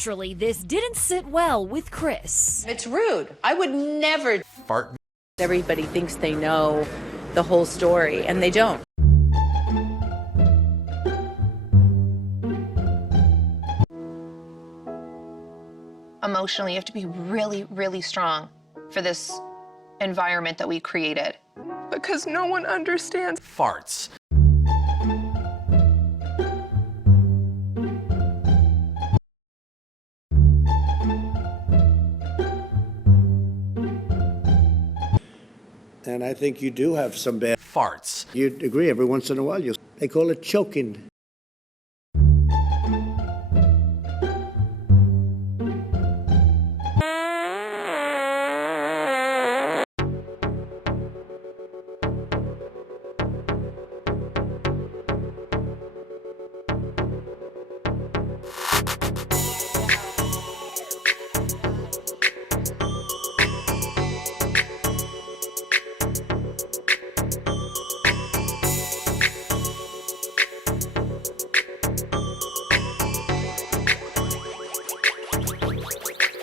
Naturally, this didn't sit well with Chris. It's rude. I would never Fart. Everybody thinks they know the whole story, and they don't. Emotionally, you have to be really, really strong for this environment that we created. Because no one understands. Farts. And I think you do have some bad Farts. You'd agree every once in a while. They call it choking.